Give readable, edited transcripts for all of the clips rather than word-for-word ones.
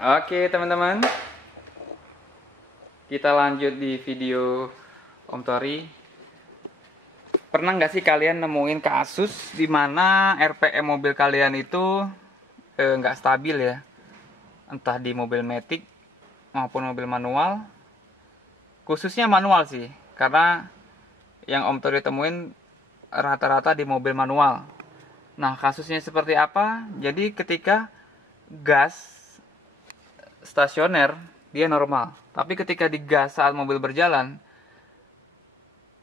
Oke teman-teman, kita lanjut di video Om Tori. Pernah nggak sih kalian nemuin kasus di mana RPM mobil kalian itu nggak stabil ya? Entah di mobil matic maupun mobil manual. Khususnya manual sih, karena yang Om Tori temuin rata-rata di mobil manual. Nah, kasusnya seperti apa? Jadi ketika gas stasioner dia normal, tapi ketika digas saat mobil berjalan,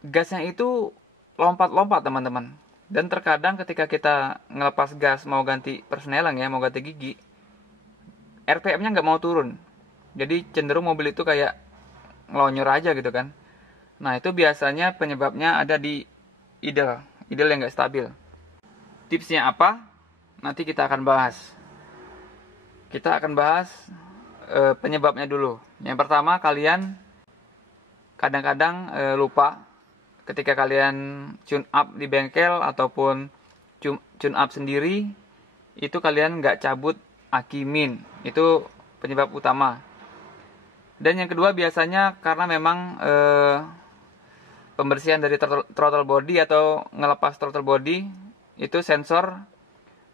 gasnya itu lompat-lompat teman-teman. Dan terkadang ketika kita ngelepas gas mau ganti persneling ya, mau ganti gigi, RPM-nya nggak mau turun. Jadi cenderung mobil itu kayak ngelonyor aja gitu kan. Nah, itu biasanya penyebabnya ada di idle yang nggak stabil. Tipsnya apa? Nanti kita akan bahas. Penyebabnya dulu. Yang pertama, kalian kadang-kadang lupa ketika kalian tune up di bengkel ataupun tune up sendiri, itu kalian nggak cabut aki min. Itu penyebab utama. Dan yang kedua biasanya karena memang pembersihan dari throttle body atau ngelepas throttle body, itu sensor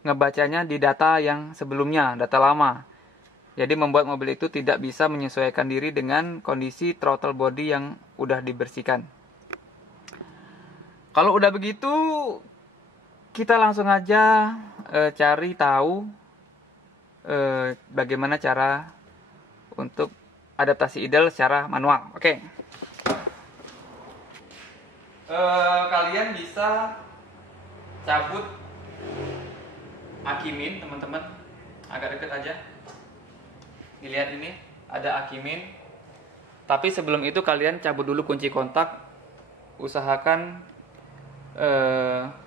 ngebacanya di data yang sebelumnya, data lama. Jadi membuat mobil itu tidak bisa menyesuaikan diri dengan kondisi throttle body yang udah dibersihkan. Kalau udah begitu, kita langsung aja cari tahu bagaimana cara untuk adaptasi idle secara manual. Oke. Kalian bisa cabut aki min, teman-teman. Agak deket aja. Dilihat ini, ada aki min. Tapi sebelum itu kalian cabut dulu kunci kontak. Usahakan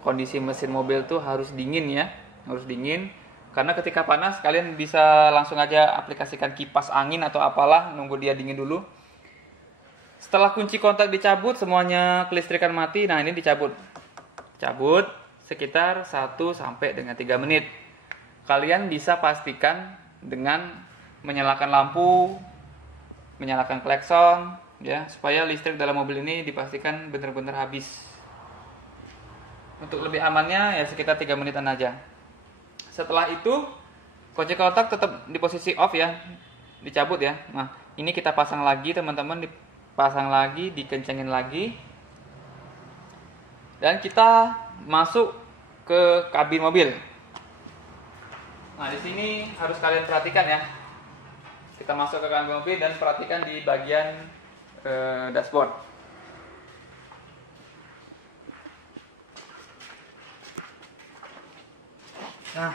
kondisi mesin mobil tuh harus dingin ya, harus dingin. Karena ketika panas kalian bisa langsung aja aplikasikan kipas angin atau apalah, nunggu dia dingin dulu. Setelah kunci kontak dicabut, semuanya kelistrikan mati. Nah, ini dicabut. Cabut sekitar 1 sampai dengan 3 menit. Kalian bisa pastikan dengan menyalakan lampu, menyalakan klakson ya, supaya listrik dalam mobil ini dipastikan benar-benar habis. Untuk lebih amannya ya sekitar 3 menitan aja. Setelah itu kunci kontak tetap di posisi off ya, dicabut ya. Nah, ini kita pasang lagi teman-teman, dipasang lagi, dikencengin lagi. Dan kita masuk ke kabin mobil. Nah, di sini harus kalian perhatikan ya. Kita masuk ke kabin mobil dan perhatikan di bagian dashboard. Nah,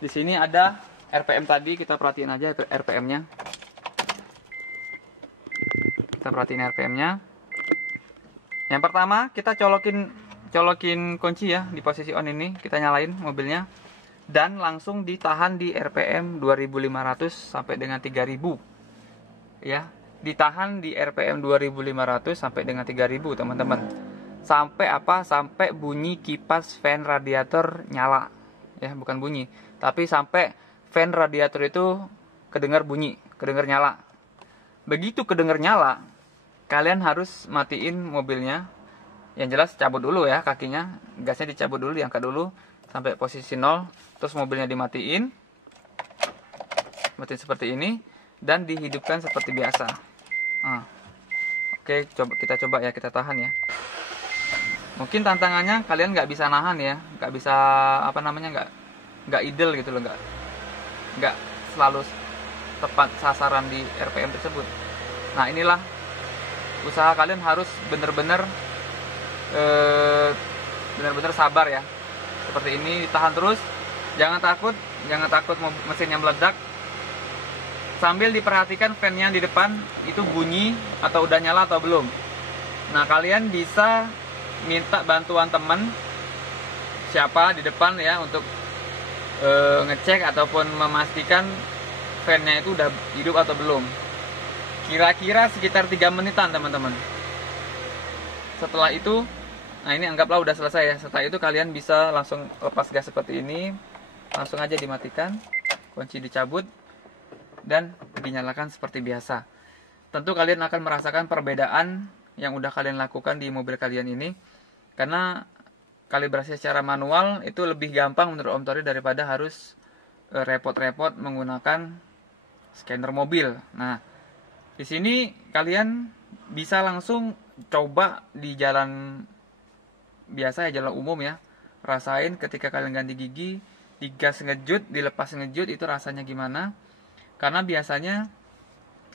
di sini ada RPM tadi, kita perhatiin aja RPM-nya. Kita perhatiin RPM-nya. Yang pertama, kita colokin kunci ya di posisi on ini, kita nyalain mobilnya dan langsung ditahan di RPM 2500 sampai dengan 3000. Ya, ditahan di RPM 2500 sampai dengan 3000, teman-teman. Sampai apa? Sampai bunyi kipas fan radiator nyala. Ya, bukan bunyi, tapi sampai fan radiator itu kedengar bunyi, kedengar nyala. Begitu kedengar nyala, kalian harus matiin mobilnya. Yang jelas cabut dulu ya kakinya, gasnya dicabut dulu, diangkat dulu sampai posisi 0, terus mobilnya dimatiin. Matiin seperti ini dan dihidupkan seperti biasa. Oke, kita coba ya, kita tahan ya. Mungkin tantangannya kalian nggak bisa nahan ya, nggak bisa nggak idle gitu loh, nggak selalu tepat sasaran di RPM tersebut. Nah, inilah usaha kalian harus bener-bener sabar ya. Seperti ini, ditahan terus, jangan takut mesinnya meledak. Sambil diperhatikan fan-nya di depan itu bunyi atau udah nyala atau belum. Nah, kalian bisa minta bantuan teman siapa di depan ya untuk ngecek ataupun memastikan fan-nya itu udah hidup atau belum. Kira-kira sekitar 3 menitan teman-teman. Setelah itu, nah ini anggaplah udah selesai ya. Setelah itu kalian bisa langsung lepas gas seperti ini, langsung aja dimatikan kunci dicabut, dan dinyalakan seperti biasa. Tentu kalian akan merasakan perbedaan yang udah kalian lakukan di mobil kalian ini, karena kalibrasi secara manual itu lebih gampang menurut Om Tori daripada harus repot-repot menggunakan scanner mobil. Nah, di sini kalian bisa langsung coba di jalan biasa ya, jalan umum ya. Rasain ketika kalian ganti gigi, digas ngejut, dilepas ngejut, itu rasanya gimana. Karena biasanya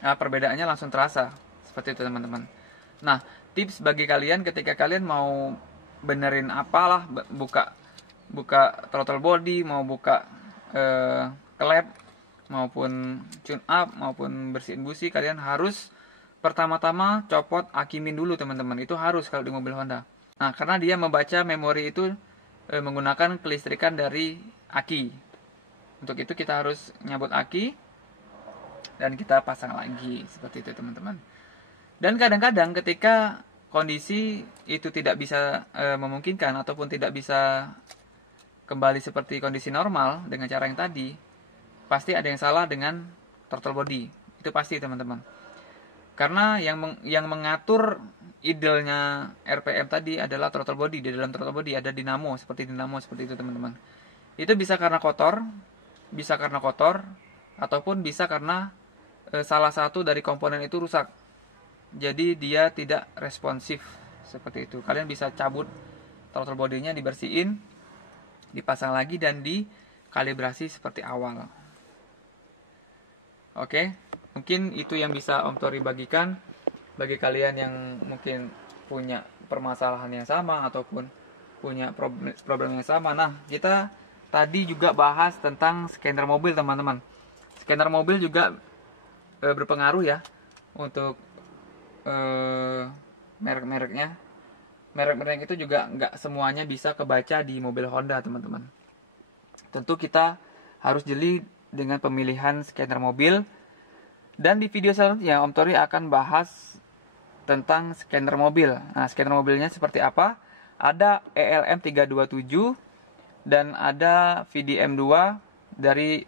perbedaannya langsung terasa. Seperti itu teman-teman. Nah, tips bagi kalian ketika kalian mau benerin apalah, buka throttle body, mau buka klep, maupun tune up, maupun bersihin busi, kalian harus pertama-tama copot aki min dulu teman-teman. Itu harus kalau di mobil Honda. Nah, karena dia membaca memori itu menggunakan kelistrikan dari aki. Untuk itu kita harus nyabut aki dan kita pasang lagi, seperti itu teman-teman. Dan kadang-kadang ketika kondisi itu tidak bisa memungkinkan ataupun tidak bisa kembali seperti kondisi normal dengan cara yang tadi, pasti ada yang salah dengan throttle body. Itu pasti teman-teman. Karena yang mengatur idealnya RPM tadi adalah throttle body. Di dalam throttle body ada dinamo seperti itu teman-teman. Itu bisa karena kotor, ataupun bisa karena salah satu dari komponen itu rusak. Jadi dia tidak responsif seperti itu. Kalian bisa cabut throttle body-nya, dibersihin, dipasang lagi dan dikalibrasi seperti awal. Oke, mungkin itu yang bisa Om Tori bagikan bagi kalian yang mungkin punya permasalahan yang sama ataupun punya problem yang sama. Nah, kita tadi juga bahas tentang scanner mobil teman-teman. Scanner mobil juga berpengaruh ya untuk merek-mereknya. Merek-merek itu juga nggak semuanya bisa kebaca di mobil Honda teman-teman. Tentu kita harus jeli dengan pemilihan scanner mobil. Dan di video selanjutnya Om Tori akan bahas tentang scanner mobil. Nah, scanner mobilnya seperti apa? Ada ELM 327 dan ada VDM2 dari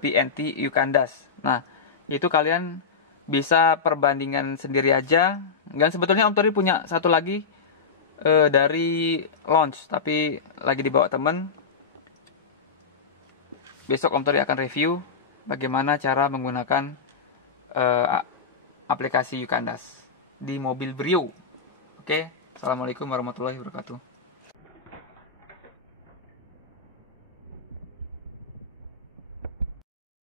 PNT Yukandas. Nah, itu kalian bisa perbandingan sendiri aja. Dan sebetulnya Om Tori punya satu lagi dari launch, tapi lagi dibawa temen. Besok Om Tori akan review bagaimana cara menggunakan aplikasi Yukandas di mobil Brio. Oke, assalamualaikum warahmatullahi wabarakatuh.